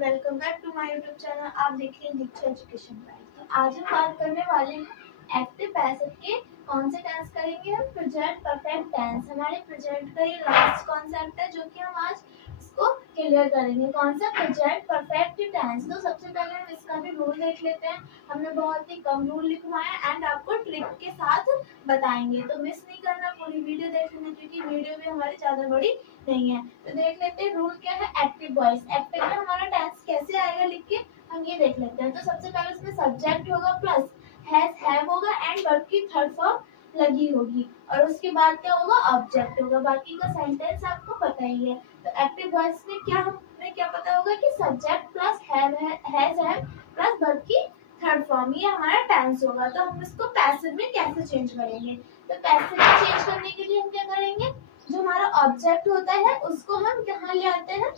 Welcome back to my YouTube channel. आप देख रहे हैं दीक्षा एजुकेशन गाइड। तो आज हम बात करने वाले हैं एक्टिव पैसिव के कौन से टेंस करेंगे हम प्रेजेंट परफेक्ट टेंस। हमारे प्रेजेंट का ये लास्ट कॉन्सेप्ट है जो कि हम आज इसको क्लियर करेंगे। कौन सा प्रेजेंट परफेक्ट टेंस। तो सबसे पहले हम इसका भी रूल देख लेते हैं। हमने बहुत ही कम रूल लिखवाए एंड आपको ट्रिक के साथ बताएंगे, तो मिस नहीं करना, पूरी वीडियो देख लेना क्योंकि वीडियो भी हमारी ज्यादा बड़ी नहीं है। तो देख लेते हैं रूल क्या है। एक्टिव वॉइस, एक्टिव में हमारा टेंस कैसे आएगा लिख के हम ये देख लेते हैं। तो सबसे पहले इसमें सब्जेक्ट होगा प्लस हैज हैव होगा एंड वर्ब की थर्ड फॉर्म लगी होगी और उसके बाद क्या होगा ऑब्जेक्ट होगा। बाकी का सेंटेंस आपको पता ही है। तो एक्टिव वॉइस में क्या हमें क्या पता होगा कि subject plus have has have plus verb की थर्ड फॉर्म, ये हमारा टेंस होगा। तो हम इसको पैसिव में कैसे चेंज करेंगे। तो पैसिव में चेंज करने के लिए हम क्या करेंगे, जो हमारा ऑब्जेक्ट होता है उसको हम कहाँ ले आते हैं,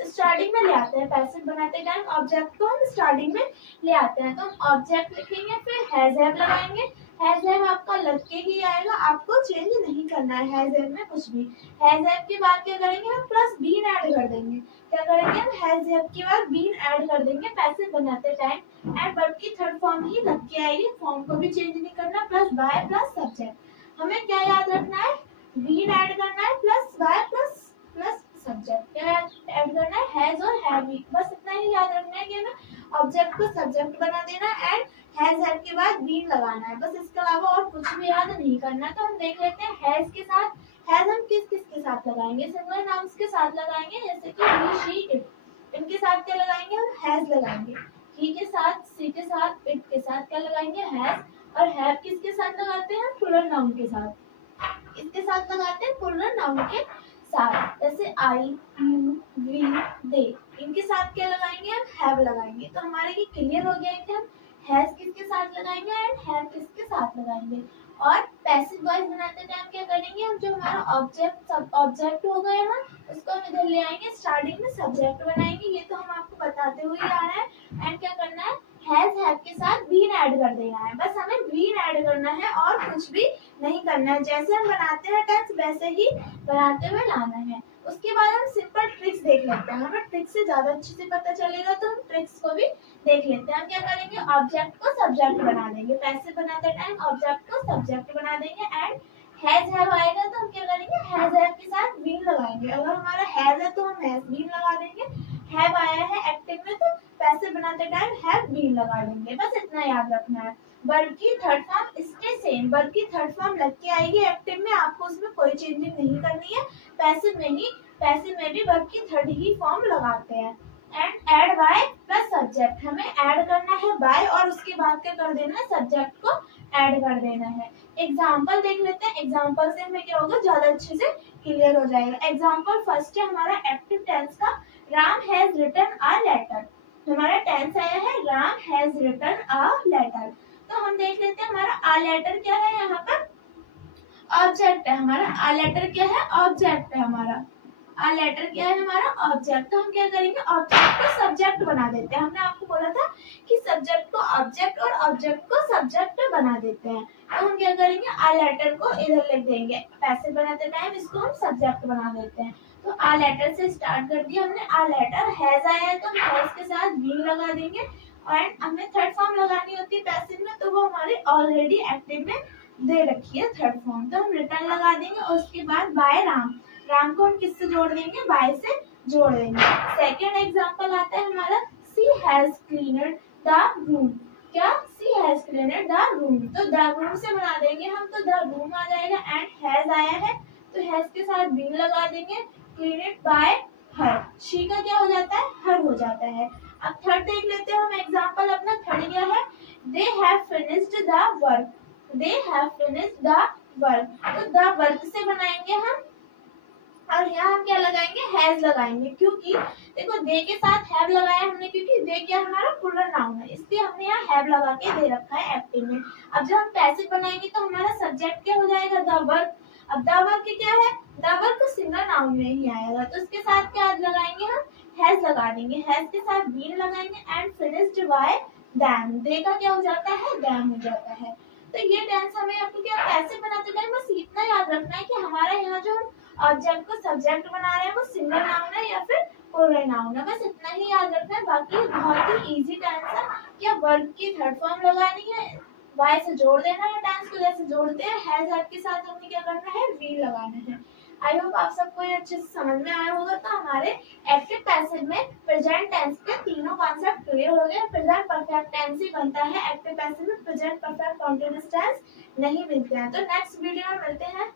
स्टार्टिंग में ले आते हैं। पैसिव बनाते टाइम ऑब्जेक्ट को हम स्टार्टिंग में ले आते हैं। तो हम ऑब्जेक्ट लिखेंगे, फिर हैज हैव लगाएंगे। हैज हैव आपका लग के ही आएगा, आपको चेंज नहीं करना है हैज हैव में कुछ भी। हैज हैव के बाद क्या करेंगे हम प्लस बीन ऐड कर देंगे। क्या करेंगे हम हैज हैव के बाद बीन ऐड कर देंगे पैसिव बनाते टाइम एंड वर्ब की थर्ड फॉर्म ही लग के आएगी। फॉर्म को भी चेंज नहीं करना। प्लस बाय प्लस सब्जेक्ट, हमें क्या याद रखना है, बीन ऐड करना है plus by plus plus subject. क्या ऐड करना है, हैज और हैव, बस इतना ही याद रखना है कि हमें ऑब्जेक्ट को सब्जेक्ट बना देना एंड हैज हैव के बाद बीन लगाना है, बस इसके अलावा और कुछ भी याद नहीं करना। तो हम देख लेते हैं हैज के साथ, हैज हम किस किस के साथ लगाएंगे, सिंगल नाउन्स के साथ लगाएंगे जैसे कि ही शी इट। इनके साथ क्या लगाएंगे हम हैज लगाएंगे। ही के साथ, सी के साथ, इट के साथ क्या लगाएंगे हैज। और हैव किसके साथ लगाते हैं, प्लूरल नाउन के साथ। इसके साथ लगाते हैं प्लूरल नाउन के साथ, जैसे आई, यू, वी, दे। इनके साथ क्या लगाएंगे हम हैव लगाएंगे। तो हमारे ये क्लियर हो गया कि हम हैज किसके साथ लगाएंगे एंड हैव किसके साथ लगाएंगे। और पैसिव वॉइस बनाते टाइम क्या करेंगे हम, जो हमारा ऑब्जेक्ट होगा यहाँ उसको हम इधर ले आएंगे, स्टार्टिंग में सब्जेक्ट बनाएंगे। ये तो हम आपको बताते हुए आ रहे हैं। एंड क्या करना है, हैज हैव के साथ बीन ऐड कर देना है, बस हमें बीन ऐड करना है और कुछ भी नहीं करना है। जैसे हम बनाते हैं टेंस वैसे ही बनाते हुए लाना है। उसके बाद हम सिंपल ट्रिक्स देख लेते हैं। हमें ट्रिक्स से ज्यादा अच्छे से पता चलेगा तो हम ट्रिक्स को भी देख लेते हैं। हम क्या करेंगे, ऑब्जेक्ट को सब्जेक्ट बना देंगे। पैसिव बनाते टाइम ऑब्जेक्ट को सब्जेक्ट बना देंगे एंड हैज हैव आएगा तो हम क्या करेंगे, हैज हैव के साथ बीन लगाएंगे। अगर हमारा हैज है तो हम हैज बीन लगा देंगे। हैव आया है एक्टिव में तो पैसिव बनाते टाइम हैव बीन लगा देंगे, बस इतना याद रखना है। वर्ब की third form stay same, verb की थर्ड फॉर्म लग के आएगी एक्टिव में, आपको उसमें कोई चेंजिंग नहीं करनी है। पैसिव में भी वर्ब की थर्ड ही फॉर्म लगाते हैं। And add by plus subject, हमें ऐड करना है बाय और उसके बाद क्या कर देना है, सब्जेक्ट को ऐड कर देना है। एग्जाम्पल देख लेते हैं, एग्जाम्पल से हमें क्या होगा, ज्यादा अच्छे से क्लियर हो जाएगा। एग्जाम्पल फर्स्ट है हमारा एक्टिव टेंस का, Ram has written a letter. हमारा टेंस आया है Ram has written a letter. तो हम देख लेते हैं हमारा आ लेटर क्या है, यहाँ पर ऑब्जेक्ट है हमारा। आ लेटर क्या है, ऑब्जेक्ट है हमारा। आ लेटर क्या है हमारा, ऑब्जेक्ट। तो हम क्या करेंगे, ऑब्जेक्ट को सब्जेक्ट बना देते हैं। हमने आपको बोला था कि सब्जेक्ट को ऑब्जेक्ट और ऑब्जेक्ट को सब्जेक्ट बना देते हैं। तो हम क्या करेंगे, आ लेटर को इधर लिख देंगे। पैसिव बनाते टाइम इसको हम सब्जेक्ट बना देते हैं। तो आ लेटर से स्टार्ट कर दिया हमने। आ लेटर हैज आया है तो हम हैज के साथ बीन लगा देंगे एंड हमें थर्ड फॉर्म लगानी होती है पैसिव में, तो वो हमारे ऑलरेडी एक्टिव में दे रखी है थर्ड फॉर्म। तो हम रिटर्न लगा देंगे और उसके बाद बाय राम, राम को हम किससे जोड़ देंगे, बाय से जोड़ देंगे। सेकेंड एग्जाम्पल आता है हमारा, सी हैज क्लीनड द रूम। क्या, सी हैज क्लीनड द रूम, तो द रूम से बना देंगे हम, तो द रूम आ जाएगा एंड हैज आया है तो हैज के साथ बीन लगा देंगे। क्लीनड बाय हर, शी का क्या हो जाता है, हर हो जाता है। अब थर्ड देख लेते हैं हम एग्जाम्पल अपना। थर्ड क्या है, they have finished the work, they have finished the work. तो द वर्क से बनाएंगे हम और यहाँ हम क्या लगाएंगे, हैज लगाएंगे। क्योंकि देखो दे के साथ हैव लगाया हमने, क्योंकि दे क्या हमारा प्लूरल नाउन है, इसलिए हमने यहाँ हैव लगा के दे रखा है एक्टिव में। अब जब हम पैसिव बनाएंगे तो हमारा सब्जेक्ट क्या हो जाएगा, द वर्क। अब द वर्क क्या है, द वर्क सिंगल नाउन में ही आएगा, तो इसके साथ क्या लगाएंगे हम, हैज लगा देंगे। हैज के साथ बीन लगाएंगे एंड फिनिश्ड बाय देम, दे का क्या हो जाता है, देम हो जाता है। तो ये टेंस हमें आपको क्या पैसिव बनाते टाइम बस इतना याद रखना है कि हमारा यहाँ जो ऑब्जेक्ट को सब्जेक्ट बना रहे हैं वो सिंगल नाउन है या फिर प्लूरल नाउन है, बस इतना ही याद रखना है। बहुत ही इजी टेंस है। क्या वर्ब की थर्ड फॉर्म लगानी है, वाई से जोड़ देना है टेंस को, जैसे जोड़ते हैं हैज हैव के साथ हमें क्या करना है, वी लगाना है। आई होप आप सबको ये अच्छे से समझ में आया होगा। तो हमारे एक्टिव पैसिव में प्रेजेंट टेंस के तीनों कॉन्सेप्ट क्लियर हो गए। प्रेजेंट परफेक्ट टेंस ही बनता है एक्टिव पैसिव में, प्रेजेंट परफेक्ट कॉन्टिन्यूअस टेंस नहीं मिलते हैं। तो नेक्स्ट वीडियो में मिलते हैं।